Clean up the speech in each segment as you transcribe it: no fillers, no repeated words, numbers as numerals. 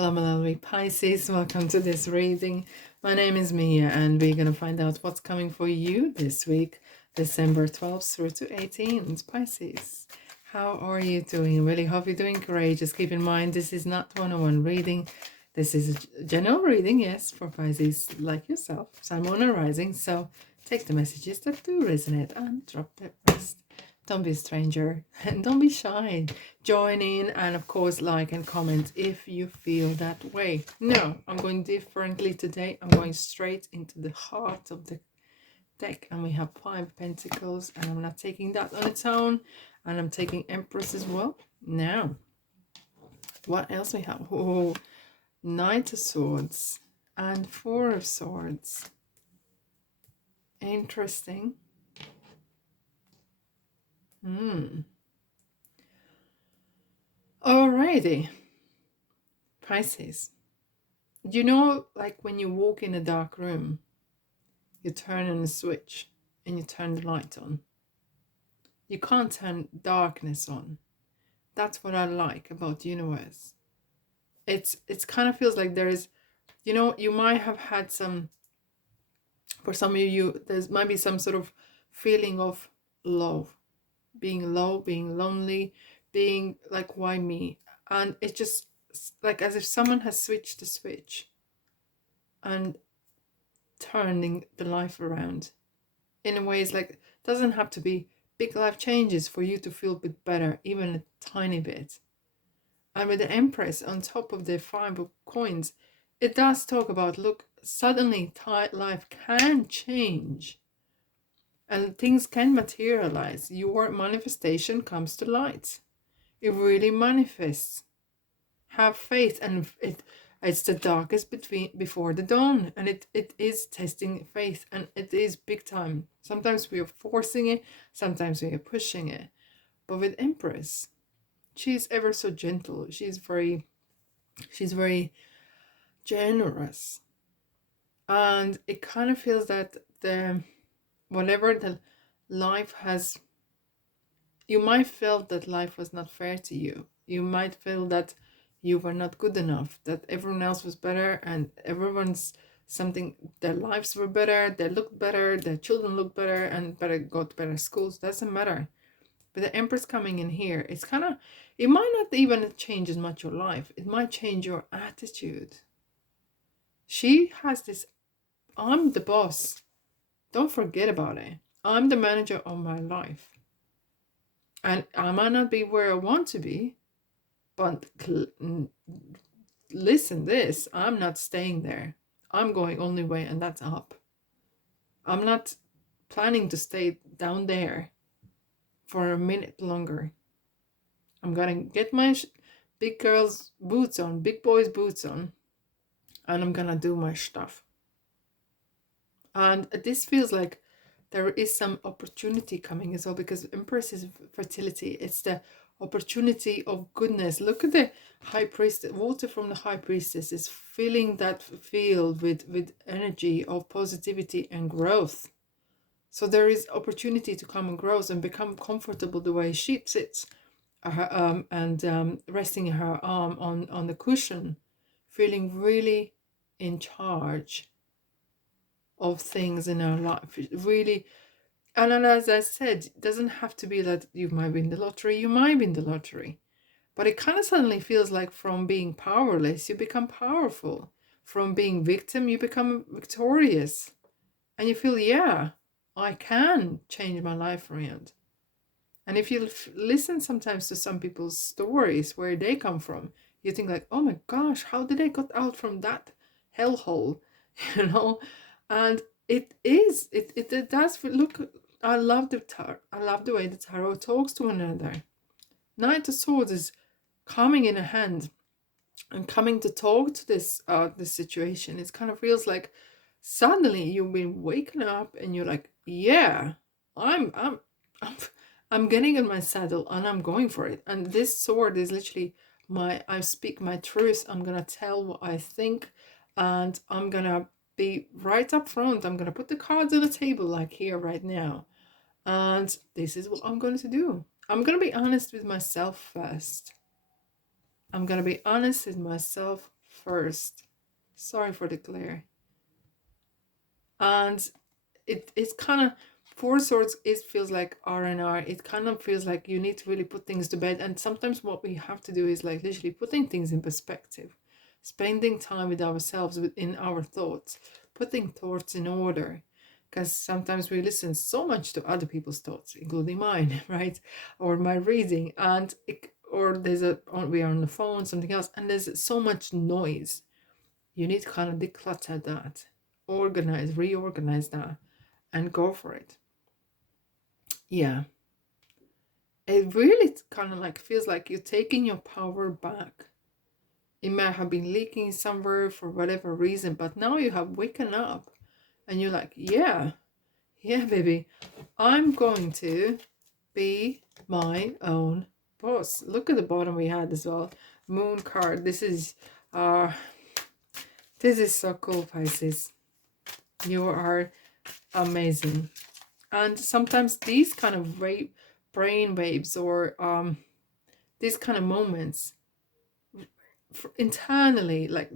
Hello, my lovely Pisces. Welcome to this reading. My name is Mia, and we're going to find out what's coming for you this week, December 12th through to 18th. Pisces, how are you doing? Really hope you're doing great. Just keep in mind, this is not one-on-one reading. This is a general reading, yes, for Pisces like yourself, Sun, Moon, and Rising. So take the messages that do resonate and drop the rest. Don't be a stranger and don't be shy. Join in and of course like and comment if you feel that way. No, I'm going differently today. I'm going straight into the heart of the deck, and we have 5 pentacles, and I'm not taking that on its own, and I'm taking Empress as well. Now, what else we have? Oh, Knight of Swords and 4 of Swords. Interesting. Alrighty, Pisces. You know, like when you walk in a dark room, you turn on a switch and you turn the light on. You can't turn darkness on. That's what I like about the universe. It's kind of feels like there is, you know, you might have had some, for some of you, there's might be some sort of feeling of love, being low, being lonely, being like, why me? And it's just like as if someone has switched the switch and turning the life around in a way. It's like, it doesn't have to be big life changes for you to feel a bit better, even a tiny bit. And with the Empress on top of the 5 of coins, it does talk about, look, suddenly life can change and things can materialize. Your manifestation comes to light. It really manifests. Have faith, and it's the darkest before the dawn, and it is testing faith, and it is big time. Sometimes we are forcing it, sometimes we are pushing it. But with Empress, she's ever so gentle. She's very generous, and it kind of feels that the whatever the life has, you might feel that life was not fair to you. You might feel that you were not good enough, that everyone else was better, and everyone's something, their lives were better, they looked better, their children looked better, and better got better schools. Doesn't matter. But the Empress coming in here, it's kind of, it might not even change as much your life. It might change your attitude. She has this, I'm the boss. Don't forget about it. I'm the manager of my life. And I might not be where I want to be, but listen this, I'm not staying there. I'm going only way, and that's up. I'm not planning to stay down there for a minute longer. I'm gonna get my big girl's boots on, big boy's boots on, and I'm gonna do my stuff. And this feels like there is some opportunity coming as well, because Empress is fertility. It's the opportunity of goodness. Look at the High Priestess. Water from the High Priestess is filling that field with energy of positivity and growth. So there is opportunity to come and grow and become comfortable the way she sits, and resting her arm on the cushion, feeling really in charge of things in our life. Really. And as I said, it doesn't have to be that you might win the lottery. You might win the lottery. But it kind of suddenly feels like from being powerless, you become powerful. From being victim, you become victorious. And you feel, yeah, I can change my life around. And if you listen sometimes to some people's stories, where they come from, you think like, oh my gosh, how did they get out from that hellhole? You know? And it does look, I love the tarot. I love the way the tarot talks to one another. Knight of Swords is coming in a hand and coming to talk to this situation. It kind of feels like suddenly you've been waking up and you're like, yeah, I'm I'm I'm, I'm getting in my saddle and I'm going for it. And this sword is literally I speak my truth. I'm gonna tell what I think, and I'm gonna be right up front. I'm gonna put the cards on the table like here right now. And this is what I'm going to do. I'm gonna be honest with myself first. I'm gonna be honest with myself first. Sorry for the glare. And it's kind of, Four Swords, it feels like R&R. It kind of feels like you need to really put things to bed. And sometimes what we have to do is like literally putting things in perspective, spending time with ourselves, within our thoughts, putting thoughts in order. Because sometimes we listen so much to other people's thoughts, including mine, right? Or my reading, and or we are on the phone, something else, and there's so much noise. You need to kind of declutter that, reorganize that, and go for it. Yeah. It really kind of like feels like you're taking your power back. It might have been leaking somewhere for whatever reason, but now you have waken up and you're like, yeah, baby, I'm going to be my own boss. Look at the bottom we had as well. Moon card. This is so cool, Pisces. You are amazing. And sometimes these kind of brain waves, or these kind of moments internally, like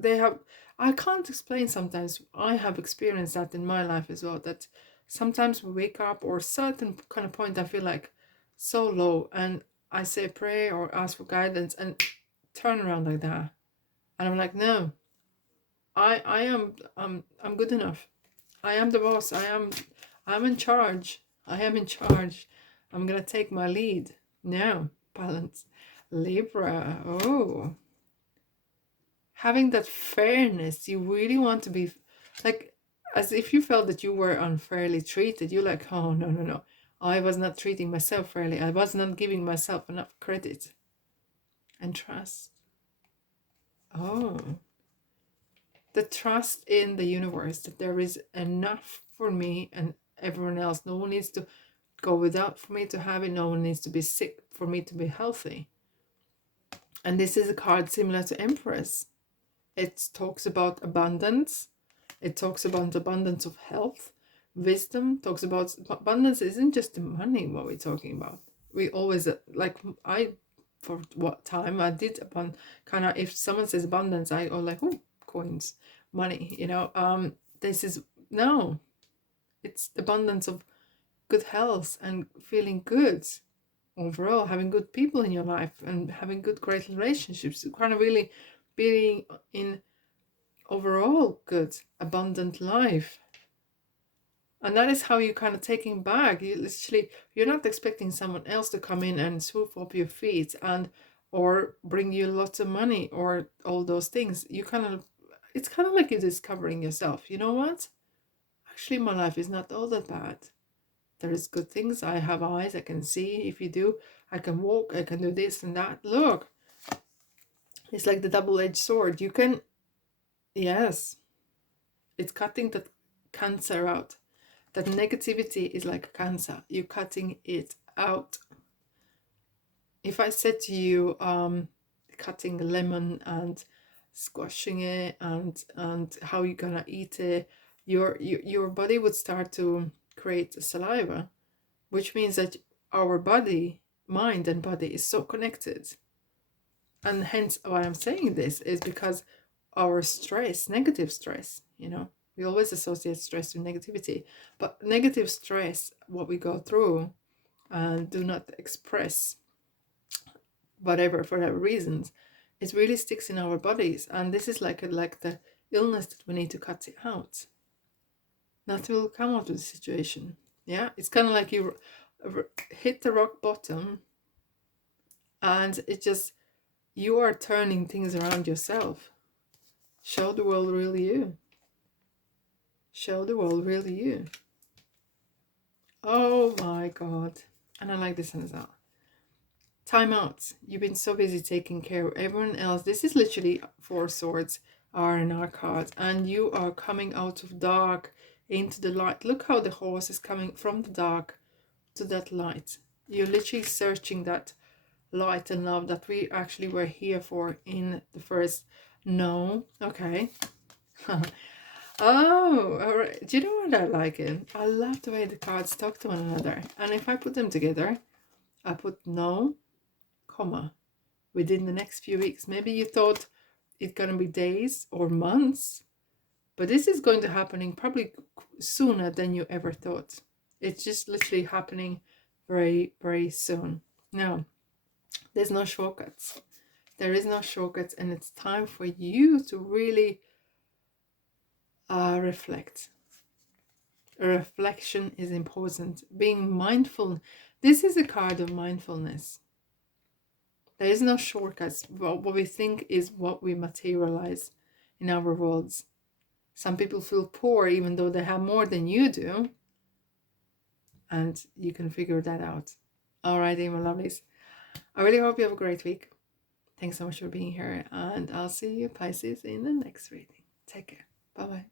I can't explain. Sometimes I have experienced that in my life as well, that sometimes we wake up, or certain kind of point I feel like so low, and I say a prayer or ask for guidance and turn around like that, and I'm like, no, I'm good enough. I am the boss. I'm in charge. I am in charge. I'm gonna take my lead. Now, balance. Libra. Oh. Having that fairness, you really want to be like, as if you felt that you were unfairly treated. You're like, oh, no, no, no. I was not treating myself fairly. I was not giving myself enough credit and trust. Oh. The trust in the universe, that there is enough for me and everyone else. No one needs to go without for me to have it. No one needs to be sick for me to be healthy. And this is a card similar to Empress. It talks about abundance. It talks about abundance of health. Wisdom talks about abundance. Isn't just the money what we're talking about. We always, like, for what time I did upon kind of, if someone says abundance, I go like, oh, coins, money, this is, no, it's abundance of good health and feeling good overall, having good people in your life and having good, great relationships, kind of really being in overall good, abundant life. And that is how you kind of taking back. You're not expecting someone else to come in and swoop up your feet and or bring you lots of money or all those things. It's kind of like you're discovering yourself. You know what? Actually, my life is not all that bad. There is good things. I have eyes. I can see. If you do, I can walk. I can do this and that. Look, it's like the double-edged sword. You can, yes, it's cutting that cancer out. That negativity is like cancer. You're cutting it out. If I said to you, cutting a lemon and squashing it and how you're gonna eat it, your body would start to create saliva, which means that our body, mind and body, is so connected. And hence why I'm saying this is because our stress, negative stress, we always associate stress with negativity, but negative stress, what we go through and do not express, whatever, for whatever reasons, it really sticks in our bodies. And this is like the illness that we need to cut it out. Nothing will come out of the situation. Yeah, it's kind of like you hit the rock bottom, and you are turning things around yourself. Show the world really you. Show the world really you. Oh my God. And I like this one as well. Time out. You've been so busy taking care of everyone else. This is literally Four Swords R&R card. And you are coming out of dark into the light. Look how the horse is coming from the dark to that light. You're literally searching that light and love that we actually were here for in the first. No. Okay. Oh, all right. Do you know what I like it? I love the way the cards talk to one another. And if I put them together, I put no, comma, within the next few weeks. Maybe you thought it's going to be days or months, but this is going to happening probably sooner than you ever thought. It's just literally happening very, very soon. Now, there's no shortcuts. There is no shortcuts, and it's time for you to really reflect. A reflection is important. Being mindful. This is a card of mindfulness. There is no shortcuts. What we think is what we materialize in our worlds. Some people feel poor even though they have more than you do. And you can figure that out. Alrighty, my lovelies. I really hope you have a great week. Thanks so much for being here. And I'll see you, Pisces, in the next reading. Take care. Bye-bye.